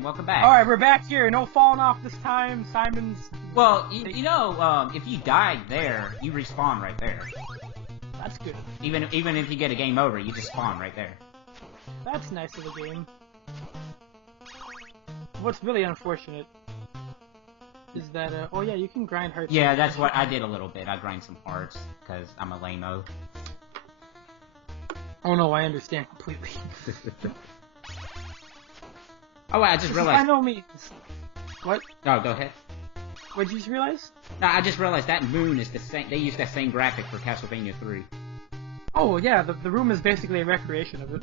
and welcome back. Alright, we're back here. No falling off this time. Simon's... Well, you know, if you died there, you respawn right there. That's good. Even if you get a game over, you just spawn right there. That's nice of the game. What's really unfortunate is that, oh yeah, you can grind hearts. Yeah, that's what I did a little bit. I grind some hearts, because I'm a lame-o. Oh no, I understand completely. Oh, I just realized... By no means. What? Oh, go ahead. What did you just realize? No, I just realized that moon is the same... They use that same graphic for Castlevania 3. Oh yeah, the room is basically a recreation of it.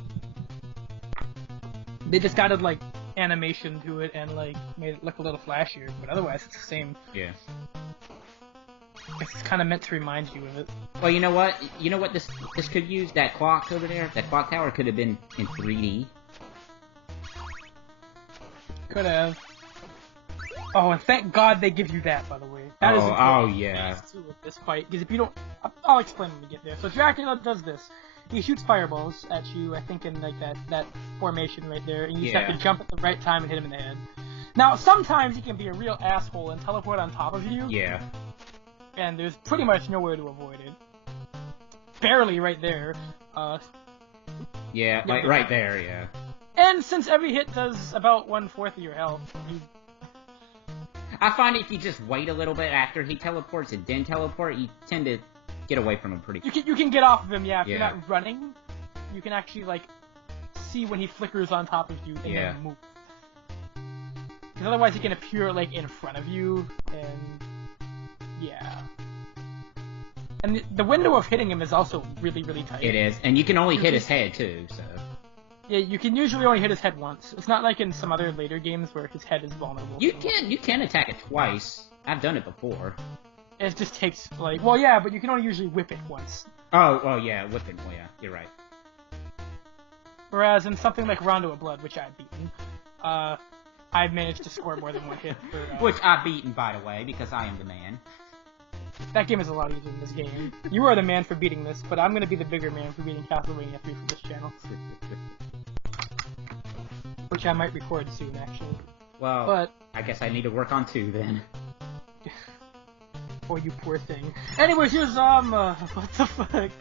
They just added, like, animation to it and, like, made it look a little flashier, but otherwise it's the same. Yeah. It's kind of meant to remind you of it. Well, you know what? You know what this could use? That clock over there? That clock tower could have been in 3D. Could have. Oh, and thank God they give you that, by the way. That is yeah. With this fight, because if you don't... I'll explain when we get there. So Dracula does this. He shoots fireballs at you, I think in like that formation right there, and you just have to jump at the right time and hit him in the head. Now, sometimes he can be a real asshole and teleport on top of you. Yeah. And there's pretty much nowhere to avoid it. Barely right there. Yeah, like right there, yeah. And since every hit does about 1/4 of your health, you... I find if you just wait a little bit after he teleports and then teleport, you tend to get away from him pretty quick. You can get off of him, yeah. If you're not running, you can actually, like, see when he flickers on top of you and then move. Because otherwise he can appear, like, in front of you, and... yeah. And the window of hitting him is also really, really tight. It is, and you can only hit his head, too, so... Yeah, you can usually only hit his head once. It's not like in some other later games where his head is vulnerable. You can attack it twice. I've done it before. It just takes, like... Well, yeah, but you can only usually whip it once. Oh, yeah, whip it. Well, yeah, you're right. Whereas in something like Rondo of Blood, which I've beaten, I've managed to score more than one hit for... Which I've beaten, by the way, because I am the man. That game is a lot easier than this game. You are the man for beating this, but I'm gonna be the bigger man for beating Castlevania 3 for this channel. Which I might record soon, actually. Well, but I guess I need to work on 2, then. Oh, you poor thing. Anyways, here's, what the fuck?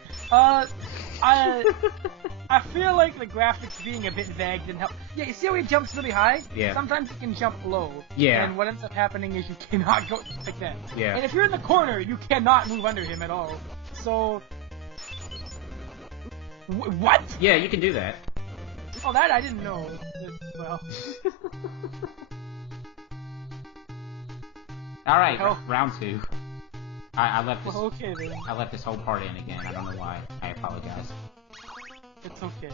I feel like the graphics being a bit vague didn't help. Yeah, you see how he jumps really high? Yeah. Sometimes he can jump low. Yeah. And what ends up happening is you cannot go like that. Yeah. And if you're in the corner, you cannot move under him at all. So... What? Yeah, you can do that. Oh, that I didn't know. Well... Alright, round 2. I left this. Okay, then. I left this whole part in again. I don't know why. I apologize. It's okay.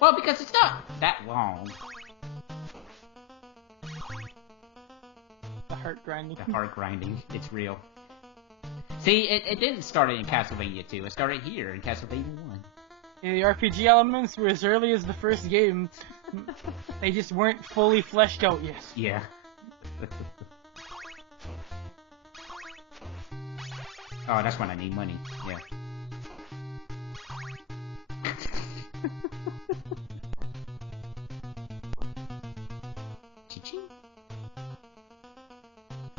Well, because it's not that long. The heart grinding. The heart grinding. It's real. See, it didn't start in Castlevania 2. It started here in Castlevania 1. And the RPG elements were as early as the first game. They just weren't fully fleshed out yet. Yeah. Oh, that's when I need money. Yeah.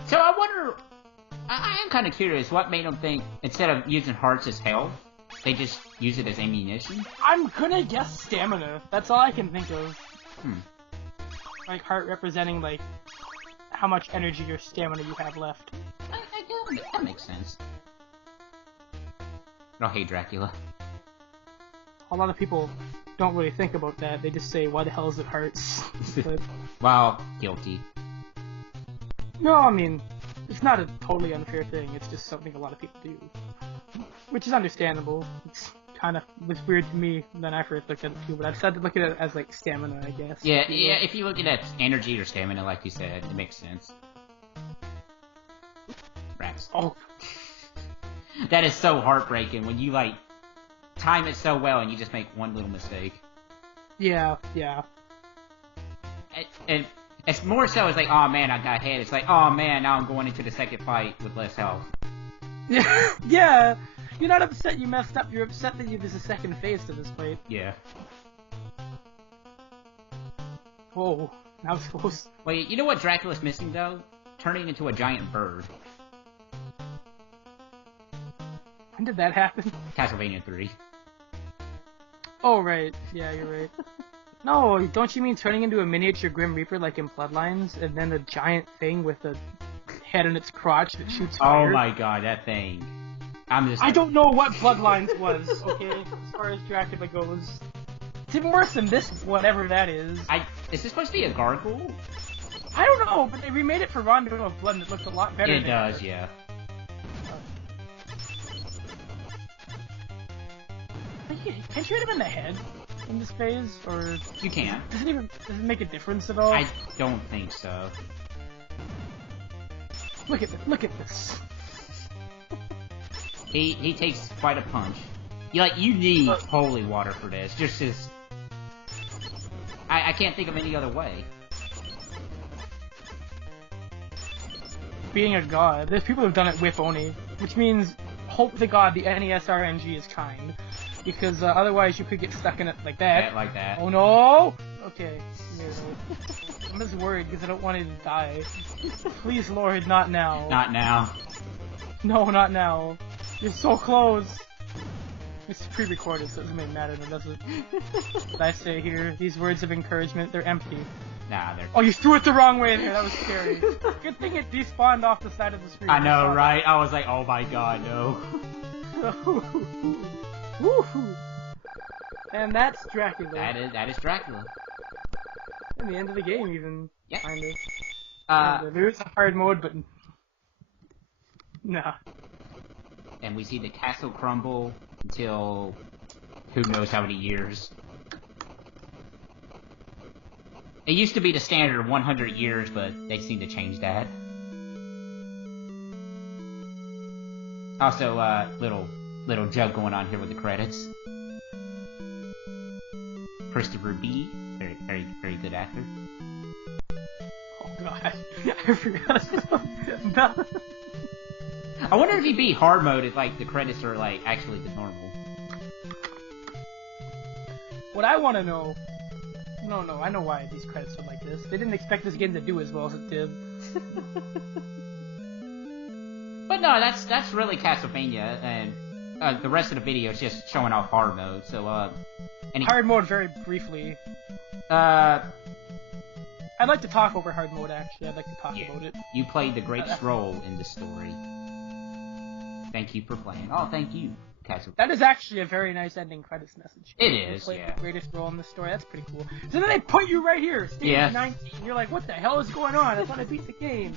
So I wonder, I am kind of curious, what made them think, instead of using hearts as health, they just use it as ammunition? I'm gonna guess stamina. That's all I can think of. Like heart representing, like, how much energy or stamina you have left. That makes sense. Oh, hey, Dracula. A lot of people don't really think about that. They just say, why the hell is it hearts? But, well, guilty. no, I mean, it's not a totally unfair thing. It's just something a lot of people do. Which is understandable. It's kind of was weird to me when I first looked at it too, but I've started to look at it as, like, stamina, I guess. Yeah, if you look at it as energy or stamina, like you said, it makes sense. Rats. Oh. That is so heartbreaking when you, like, time it so well and you just make one little mistake. Yeah. And it's more so, it's like, oh man, I got hit. It's like, oh man, now I'm going into the second fight with less health. Yeah, you're not upset you messed up, you're upset that there's a second phase to this fight. Yeah. Whoa, that was close. Wait, you know what Dracula's missing, though? Turning into a giant bird. When did that happen? Castlevania 3. Oh, right. Yeah, you're right. No, don't you mean turning into a miniature Grim Reaper like in Bloodlines, and then a giant thing with a head in its crotch that shoots fire? Oh my god, that thing. I don't know what Bloodlines was, okay, as far as Dracula goes. It's even worse than this, whatever that is. Is this supposed to be a gargoyle? I don't know, but they remade it for Rondo of Blood and it looks a lot better. It does, yeah. Can't you hit him in the head in this phase, or you can? Does it make a difference at all? I don't think so. Look at this! Look at this! He takes quite a punch. You need holy water for this. Just as I can't think of any other way. Being a god, there's people who've done it with Oni, which means hope to God the NES RNG is kind. Because otherwise you could get stuck in it like that. Yeah, like that. Oh no! Okay. I'm just worried because I don't want him to die. Please, Lord, not now. Not now. No, not now. You're so close. It's pre-recorded, so it doesn't really matter, does it? What I say here, these words of encouragement, they're empty. Nah, they're... Oh, you threw it the wrong way there, that was scary. Good thing it despawned off the side of the screen. I know, right? I was like, oh my god, no. Woohoo! And that's Dracula. That is Dracula. And the end of the game, even. Yeah. Kinda. There's a hard mode, but... Nah. And we see the castle crumble until... who knows how many years. It used to be the standard 100 years, but they seem to change that. Also, little joke going on here with the credits. Christopher B. Very good actor. Oh god, I forgot about that. I wonder if he'd be hard mode if the credits are actually the normal. What I want to know. No, I know why these credits are like this. They didn't expect this game to do as well as it did. But no, that's really Castlevania, and the rest of the video is just showing off hard mode. So hard mode very briefly. I'd like to talk over hard mode. Actually, I'd like to talk about it. You played the greatest role in the story. Thank you for playing. Oh, thank you, Castlevania. That is actually a very nice ending credits message. It is, played the greatest role in the story. That's pretty cool. So then they put you right here, stage 19. You're like, what the hell is going on? I thought I beat the game.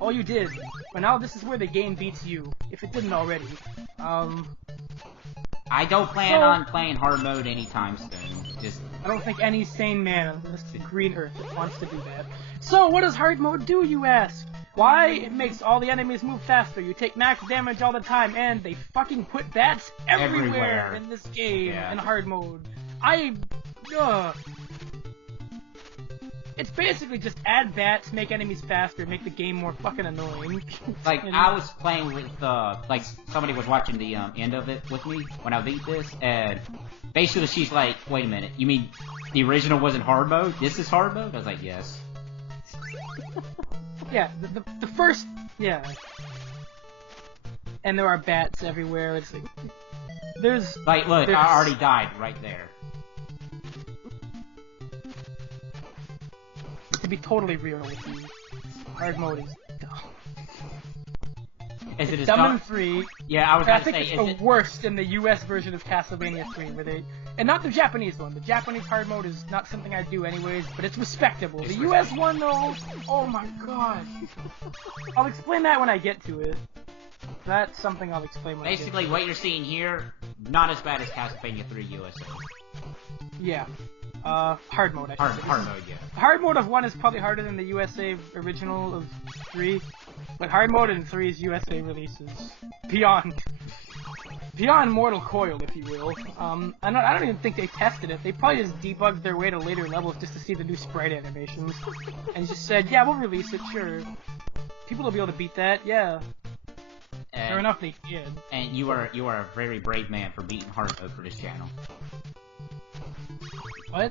Oh, you did. But now this is where the game beats you, if it didn't already. I don't plan on playing hard mode anytime soon. I don't think any sane man on this green earth wants to do that. So, what does hard mode do, you ask? Why? It makes all the enemies move faster, you take max damage all the time, and they fucking put bats everywhere in this game in hard mode. It's basically just add bats, make enemies faster, make the game more fucking annoying. I was playing with, somebody was watching the end of it with me when I beat this, and basically she's like, wait a minute, you mean the original wasn't hard mode? This is hard mode? I was like, yes. Yeah, the first, And there are bats everywhere, it's like, there's... look, I already died right there. To be totally real with you, hard mode is dumb. Is it as dumb in 3? Yeah, I was going to say, it's the worst in the US version of Castlevania 3, where they... And not the Japanese one. The Japanese hard mode is not something I do anyways, but it's respectable. The US one, though, oh my god. I'll explain that when I get to it. That's something I'll explain when Basically, I get to what you're seeing here, not as bad as Castlevania 3 USA. Yeah. Hard mode, I think. Hard mode, yeah. Hard mode of 1 is probably harder than the USA original of 3, but hard mode in 3's USA releases beyond Mortal Coil, if you will. I don't even think they tested it. They probably just debugged their way to later levels just to see the new sprite animations, and just said, yeah, we'll release it, sure. People will be able to beat that, yeah. Fair enough, they did. And you are a very brave man for beating hard mode for this channel. What?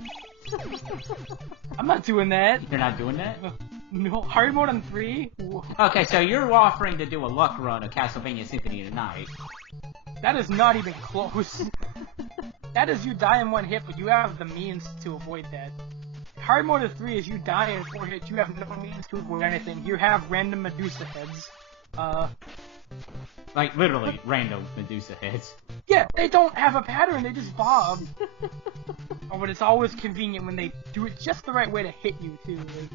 I'm not doing that. You're not doing that? No, hard mode on 3? Okay, so you're offering to do a luck run of Castlevania Symphony of the Night. That is not even close. That is you die in 1 hit, but you have the means to avoid that. Hard mode of 3 is you die in 4 hits, you have no means to avoid anything. You have random Medusa heads. Like, literally, random Medusa heads. Yeah, they don't have a pattern, they just bob. Oh, but it's always convenient when they do it just the right way to hit you, too. Like...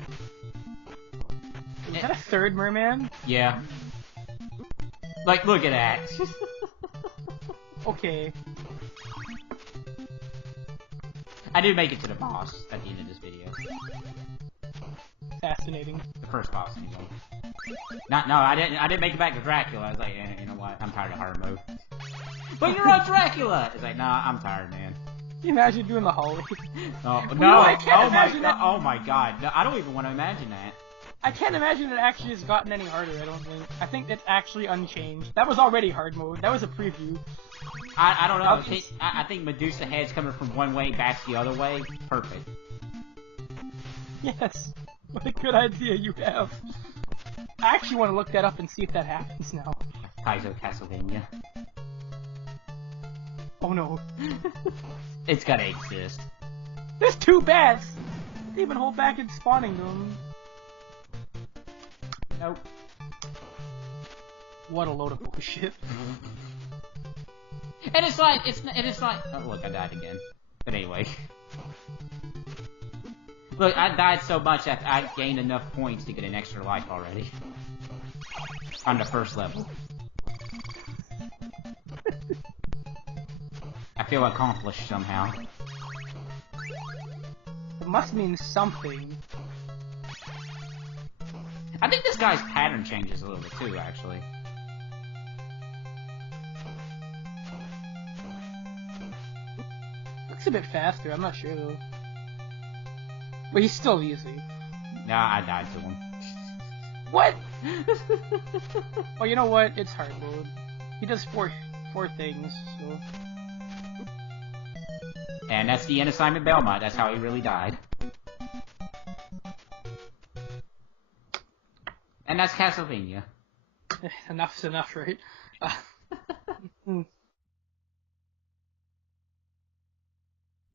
Is that a 3rd merman? Yeah. Like, look at that. Okay. I did make it to the boss at the end of this video. Fascinating. The first boss, anyway. No, I didn't make it back to Dracula. I was like, you know what? I'm tired of hard mode. But you're on Dracula! It's like, nah, I'm tired, man. Can you imagine doing the hallway? Oh, no! No, I can't imagine that. Oh my god. No, I don't even want to imagine that. I can't imagine it actually has gotten any harder, I don't think. I think it's actually unchanged. That was already hard mode. That was a preview. I don't know. I think Medusa heads coming from one way back the other way. Perfect. Yes. What a good idea you have. I actually want to look that up and see if that happens now. Kaizo Castlevania. Oh no. It's gotta exist. There's 2 bats! They even hold back in spawning them. Nope. What a load of bullshit. And it's like, oh look, I died again. But anyway. Look, I died so much that I gained enough points to get an extra life already. On the first level. I feel accomplished somehow. It must mean something. I think this guy's pattern changes a little bit too, actually. Looks a bit faster, I'm not sure though. But he's still easy. Nah, I died to him. What? Oh, you know what? It's hard mode. He does four things, so... And that's the end of Simon Belmont, that's how he really died. And that's Castlevania. Enough's enough, right?